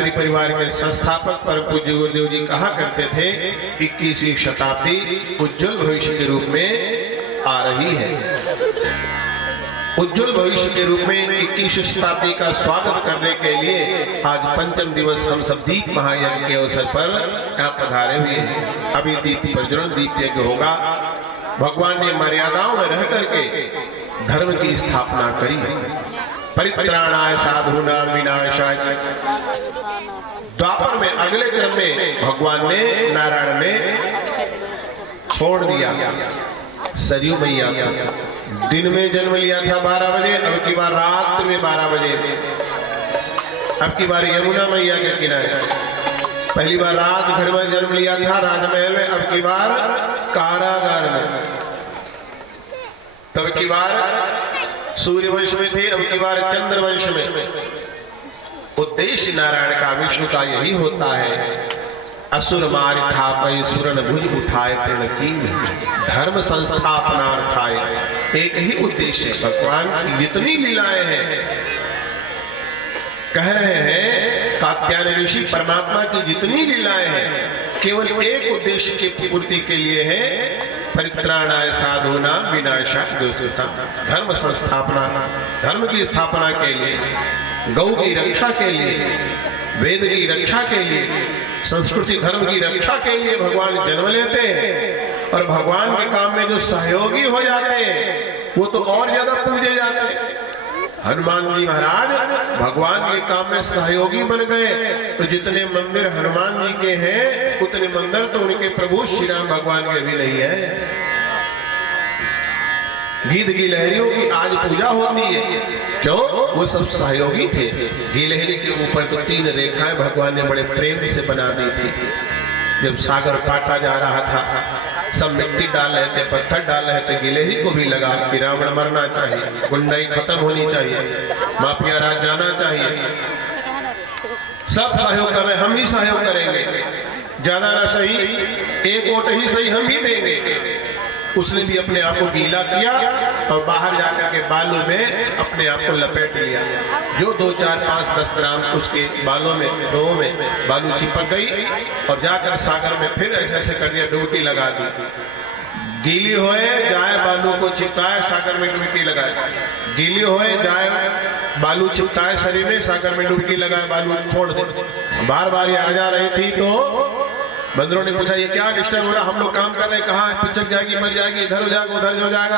गायत्री परिवार के संस्थापक परम पूज्य गुरुदेव जी कहा करते थे 21वीं शताब्दी उज्जवल भविष्य के रूप में आ रही है। उज्जवल भविष्य के रूप में 21वीं शताब्दी का स्वागत करने के लिए आज पंचम दिवस हम सब दीप महायज्ञ के अवसर पर यहाँ पधारे हुए हैं। अभी दीप प्रज्वलन दीप यज्ञ होगा। भगवान ने मर्यादाओं में रह करके धर्म की स्थापना करी। परित्राणाय साधूनां विनाशाय। द्वापर में अगले क्रम में भगवान ने नारायण ने छोड़ दिया सरयू मैया को। दिन में जन्म लिया था 12 बजे, अब की बार रात में 12 बजे, अब की बार यमुना मैया के किनारे। पहली बार राजघर में जन्म लिया था राजमहल में, अब की बार कारागार में। तब की बार सूर्यवंश में थे, अब की बार चंद्रवंश में। उद्देश्य नारायण का विष्णु का यही होता है। असुर मार थापय सुरन भुज उठाए तृण कीन, धर्म संस्थापनार्थाय। एक ही उद्देश्य है। भगवान की जितनी लीलाएं हैं, कह रहे हैं कात्यायन ऋषि, परमात्मा की जितनी लीलाएं हैं केवल एक उद्देश्य की पूर्ति के लिए है। परित्राणाय साधूनां विनाशाय दुष्कृतां, धर्म संस्थापना, धर्म की स्थापना के लिए, गौ की रक्षा के लिए, वेद की रक्षा के लिए, संस्कृति धर्म की रक्षा के लिए भगवान जन्म लेते हैं। और भगवान के काम में जो सहयोगी हो जाते हैं वो तो और ज्यादा पूजे जाते हैं। हनुमान जी महाराज भगवान के काम में सहयोगी बन गए, तो जितने मंदिर हनुमान जी के हैं उतने मंदिर तो उनके प्रभु श्री राम भगवान के भी नहीं है। गीत गिलहरियों की आज पूजा होती है, क्यों? वो सब सहयोगी थे। गिलहरी के ऊपर तो 3 रेखाएं भगवान ने बड़े प्रेम से बना दी थी। जब सागर काटा जा रहा था, सब मिट्टी डाल रहे थे, पत्थर डाल रहे थे, गिलहरी को भी लगा कि रावण मरना चाहिए, गुंडाई खत्म होनी चाहिए, माफिया राज जाना चाहिए। सब सहयोग कर रहे, हम ही सहयोग करेंगे, ज्यादा ना सही, एक वोट ही सही, हम ही देंगे। उसने भी अपने आप को गीला किया और बाहर जाकर के बालू में अपने आप को लपेट लिया। जो 2, 4, 5, 10 ग्राम उसके बालों में, रोह में बालू चिपक गई और जाकर सागर में फिर ऐसे कर दिया, डुबकी लगा दी। गीली होए जाए बालू को चिपकाए, सागर में डुबकी लगाए। गीली होए जाए बालू चिपकाए शरीर में, सागर में डुबकी लगाए, बालू छोड़ दे। बार बार ये आ जा रही थी तो बंदरों ने पूछा ये क्या डिस्टर्ब हो रहा, हम लोग काम कर रहे हैं, कहाँ पिचक जाएगी, मर जाएगी, इधर हो जाएगा, उधर हो जाएगा।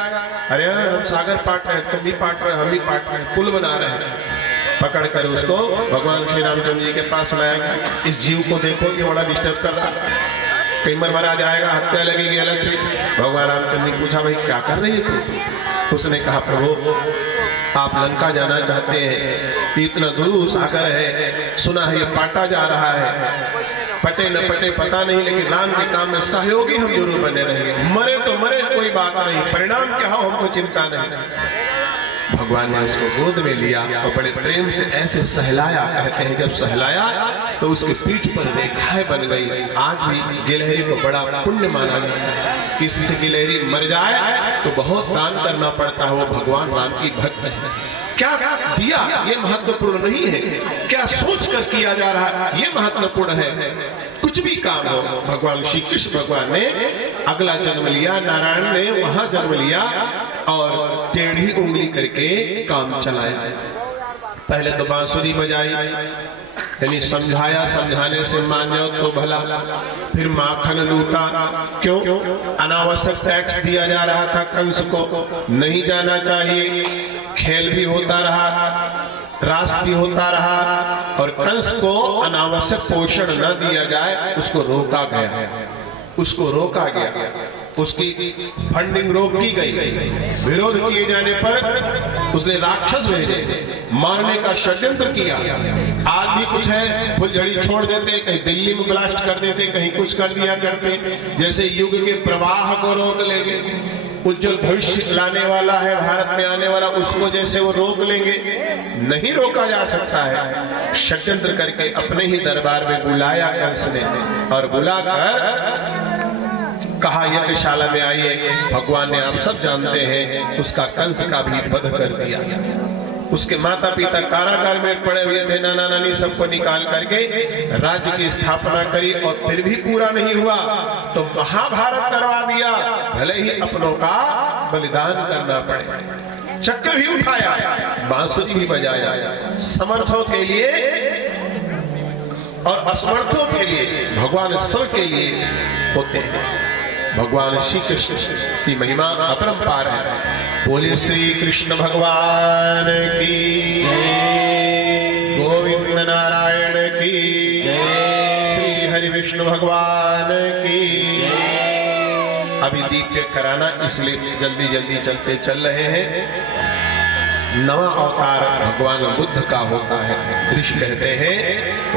अरे हम सागर पाट रहे हैं, तुम भी पाट रहे, हम भी पाट रहे हैं, पुल बना रहे हैं। पकड़ कर उसको भगवान श्री रामचंद्र जी के पास लाया गया। इस जीव को देखो कि बड़ा डिस्टर्ब कर रहा, कहीं मरा जाएगा, हत्या लगेगी अलग से। भगवान रामचंद्र जी पूछा भाई क्या कर रही है तू? उसने कहा प्रभु आप लंका जाना चाहते हैं, इतना दूर सागर है, सुना है ये पाटा जा रहा है, पटे न पटे पता नहीं, लेकिन राम के काम में सहयोगी हम जरूर बने रहेंगे। मरे तो मरे, कोई बात नहीं, परिणाम क्या हो हमको चिंता नहीं। भगवान ने उसको गोद में लिया और बड़े प्रेम से ऐसे सहलाया। कहते हैं जब सहलाया तो उसके पीठ पर रेखाएं बन गई। आज भी गिलहरी को बड़ा पुण्य माना जाता है। किसी से गिलहरी मर जाए तो बहुत दान करना पड़ता है, वो भगवान राम की भक्त है। क्या दिया ये महत्वपूर्ण नहीं है, क्या सोच कर किया जा रहा है ये महत्वपूर्ण है। कुछ भी काम हो, भगवान श्री कृष्ण भगवान ने अगला जन्म लिया, नारायण ने वहां जन्म लिया और टेढ़ी उंगली करके काम चलाया। पहले तो बांसुरी बजाई, यानी समझाया, समझाने से मान जाओ तो भला। फिर माखन लूटा, क्यों? अनावश्यक टैक्स दिया जा रहा था कंस को, नहीं जाना चाहिए। खेल भी होता रहा, रास भी होता रहा और कंस को अनावश्यक पोषण न दिया जाए उसको रोका गया, उसको रोका गया, उसकी फंडिंग रोकी गई। विरोध किए जाने पर उसने राक्षस भेजे, मारने का षड्यंत्र किया। आज भी कुछ है, फुलझड़ी छोड़ देते, कहीं दिल्ली में ब्लास्ट कर देते, कहीं कुछ कर दिया करते, जैसे युग के प्रवाह को रोक लेंगे। उज्जवल भविष्य लाने वाला है भारत में आने वाला, उसको जैसे वो रोक लेंगे, नहीं रोका जा सकता है। षड्यंत्र करके अपने ही दरबार में बुलाया कंस ने और बुलाकर कहा यज्ञशाला में आइए। भगवान ने आप सब जानते हैं उसका कंस का भी वध कर दिया। उसके माता पिता कारागार में पड़े हुए थे, नाना नानी सबको निकाल करके राज्य की स्थापना करी और फिर भी पूरा नहीं हुआ तो महाभारत करवा दिया, भले ही अपनों का बलिदान करना पड़े। चक्र भी उठाया, बांसुरी भी बजाया, समर्थों के लिए और असमर्थों के लिए, भगवान सब के लिए होते हैं। भगवान श्री कृष्ण की महिमा अपरंपार है। बोलिए श्री कृष्ण भगवान की, गोविंद नारायण की, श्री हरि विष्णु भगवान की। अभी दीप कराना, इसलिए जल्दी जल्दी चलते चल रहे हैं। नवा अवतार भगवान बुद्ध का होता है। ऋषि कहते हैं ओ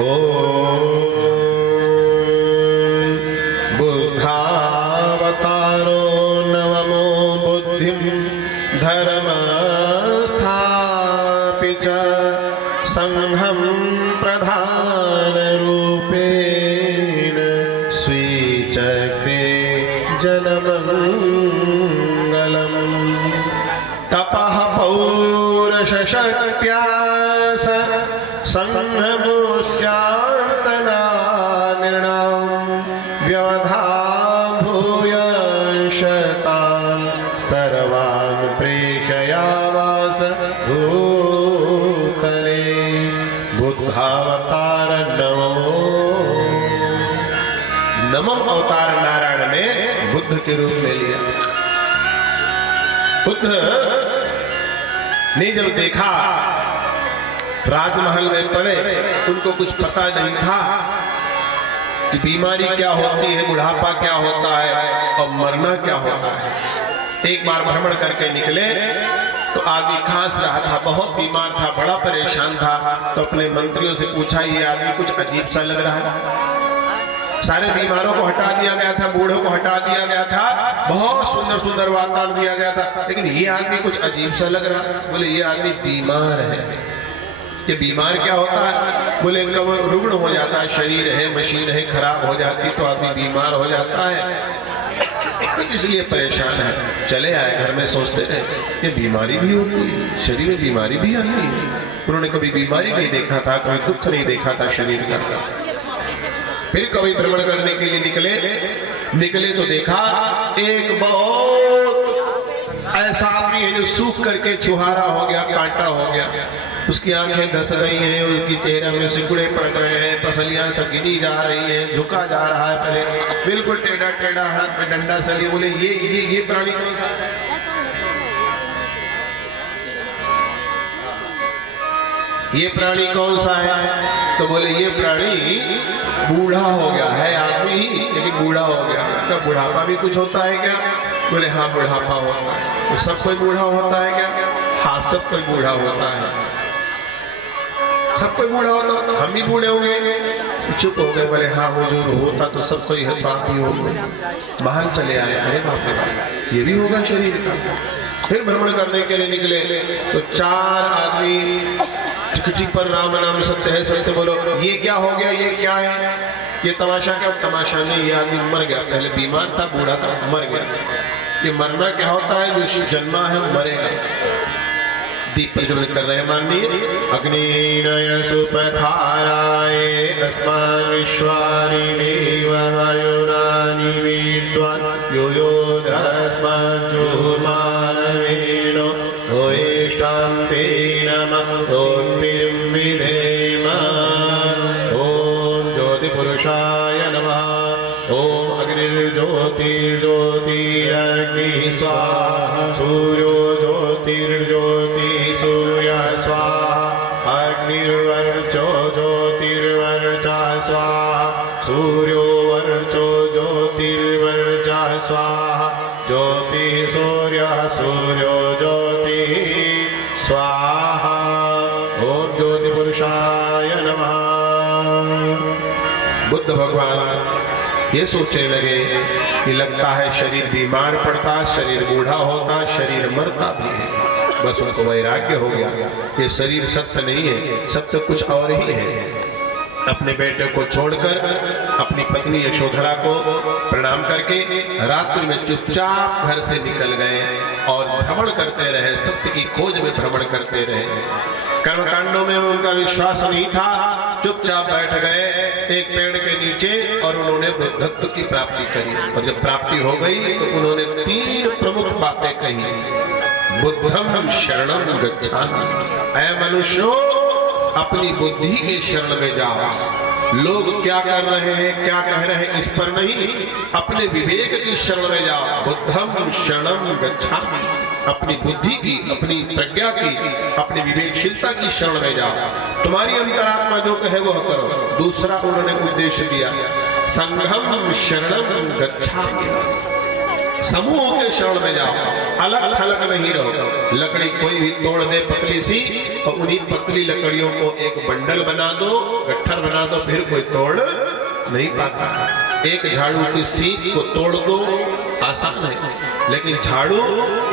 बुद्धावतारो नवमो बुद्धिं धर्म स्थापित संघं प्रधान रूपेण स्वीचक्रे जनमंगलम् तपः पौरुषशक्त्या संघमुश्चान्तनानिर्णां व्यवधाभूयशतान् सर्वान् प्रेषयामास भूतले। बुद्धावतार नवम अवतार नारायण ने बुद्ध के रूप में लिया। बुद्ध ने जब देखा राजमहल में पड़े, उनको कुछ पता नहीं था कि बीमारी क्या होती है, बुढ़ापा क्या होता है और मरना क्या होता है। एक बार भ्रमण करके निकले तो आदमी खांस रहा था, बहुत बीमार था, बड़ा परेशान था। तो अपने मंत्रियों से पूछा, ये आदमी कुछ अजीब सा लग रहा है। सारे बीमारों को हटा दिया गया था, बूढ़ों को हटा दिया गया था, बहुत सुंदर सुंदर वातावरण दिया गया था, लेकिन ये आदमी कुछ अजीब सा लग रहा है। बोले ये आदमी बीमार है। ये बीमार क्या होता है? बोले कब रुग्ण हो जाता है, शरीर है, मशीन है, खराब हो जाती तो आदमी बीमार हो जाता है, इसलिए परेशान है। चले आए घर में, सोचते थे ये बीमारी भी होती है, शरीर में बीमारी भी आती है। उन्होंने कभी बीमारी नहीं देखा था, कभी दुख नहीं देखा था शरीर का। फिर कभी भ्रमण करने के लिए निकले तो देखा एक बहुत ऐसा आदमी है जो सूख करके छुहारा हो गया, कांटा हो गया, उसकी आंखें धस गई हैं, उसकी चेहरे में सिकुड़े पड़ गए हैं, पसलियां सब गिनी जा रही हैं, झुका जा रहा है, पहले बिल्कुल टेढ़ा टेढ़ा, हाथ में डंडा सली। बोले ये प्राणी कौन सा? ये प्राणी कौन सा है? तो बोले ये प्राणी बूढ़ा हो गया है आदमी, लेकिन बूढ़ा हो गया। क्या बुढ़ापा भी कुछ होता है क्या? बोले हाँ बुढ़ापा होता है। तो सब कोई बूढ़ा होता है क्या? हाँ सब कोई बूढ़ा होता है। सब कोई बूढ़ा होता, हम भी बूढ़े होंगे। चुप हो गए। बोले हाँ हुजूर होता तो सब कोई बात ही होगा। बाहर चले आए, अरे बाप रे बाप, ये भी होगा शरीर का। फिर भ्रमण करने के लिए निकले तो चार आदमी चिट्ठी पर राम नाम सत्य है, सत्य बोलो। ये क्या हो गया, ये क्या है, ये तमाशा क्या? तमाशा नहीं, ये आदमी मर गया। पहले बीमार था, बूढ़ा था, मर गया। ये मरना क्या होता है? जो जन्मा है मरेगा। दीप प्रज्वलित कर रहे हैं, माननीय। अग्निनय सुपथाराय अस्मान् विश्वानि देव वायुनानि विद्वान् यो योधस्मान् जुर्मानवेनो ओष्टां ते नमः रोटिं विधेम। ओम ज्योतिपुरुषाय नमः। ओम अग्निर्ज्योतिर्ज्योतिरग्निः स्वाहा। सूर्यो ज्योतिर्ज्योति सूर्य स्वाहा। अग्निर्वर्चो ज्योतिर्वर्चा स्वाहा। सूर्यो वर्चो ज्योतिर्वर्चा स्वाहा। ज्योति सूर्य सूर्यो ज्योति स्वाहा। ओम ज्योति पुरुषाय नमः। बुद्ध भगवान ये सोचने लगे कि लगता है शरीर बीमार पड़ता, शरीर बूढ़ा होता, शरीर मरता भी है। बस उनको वैराग्य हो गया, ये शरीर सत्य नहीं है, सत्य कुछ और ही है। अपने बेटे को छोड़कर अपनी पत्नी यशोधरा को प्रणाम करके रात्रि में चुपचाप घर से निकल गए और भ्रमण करते रहे, सत्य की खोज में भ्रमण करते रहे। कर्मकांडों में उनका विश्वास नहीं था, चुपचाप बैठ गए एक पेड़ के नीचे और उन्होंने बुद्धत्व की प्राप्ति करी। और जब प्राप्ति हो गई तो उन्होंने 3 प्रमुख बातें कही। बुद्धम शरणम गच्छामि, ऐ मनुष्यों अपनी बुद्धि के शरण में जाओ। लोग क्या कर रहे हैं, क्या कह रहे हैं, इस पर नहीं, अपने विवेक की शरण में जाओ। बुद्धम शरणम गच्छामि, अपनी बुद्धि की, अपनी प्रज्ञा की, अपनी विवेकशीलता की शरण में जाओ। तुम्हारी अंतरात्मा जो कहे वो करो। दूसरा उन्होंने उद्देश्य दिया, संघम शरणम गच्छामि, समूह के शरण में जाओ, अलग थलग नहीं रहो। लकड़ी कोई भी तोड़ दे पतली सी, और उन्हीं पतली लकड़ियों को एक बंडल बना दो, गट्ठर बना दो, फिर कोई तोड़ नहीं पाता। एक झाड़ू की सीख को तोड़ दो आसान है, लेकिन झाड़ू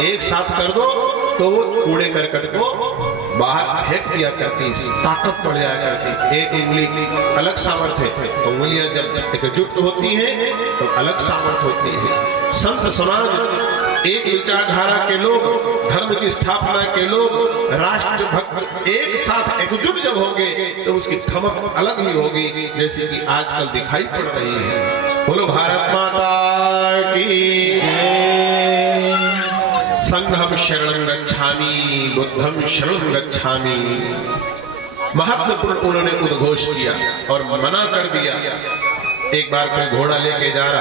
एक साथ कर दो तो वो कूड़े करकट को बाहर फेंक दिया करती, ताकत बढ़ जाया करती। एक उंगली अलग सामर्थ्य है, उंगलियां जब एकजुट होती हैं तो अलग सामर्थ्य होती है। संत समाज, एक विचारधारा के लोग, धर्म की स्थापना के लोग, राष्ट्र भक्त एक साथ एकजुट जब होंगे तो उसकी ठमक अलग ही होगी, जैसे कि आजकल दिखाई पड़ रही है। बोलो भारत माता की जय। संघम शरणं गच्छामि, बुद्धम शरणं गच्छामि, महत्वपूर्ण उन्होंने उद्घोष किया और मना कर दिया। एक बार कोई घोड़ा लेके जा रहा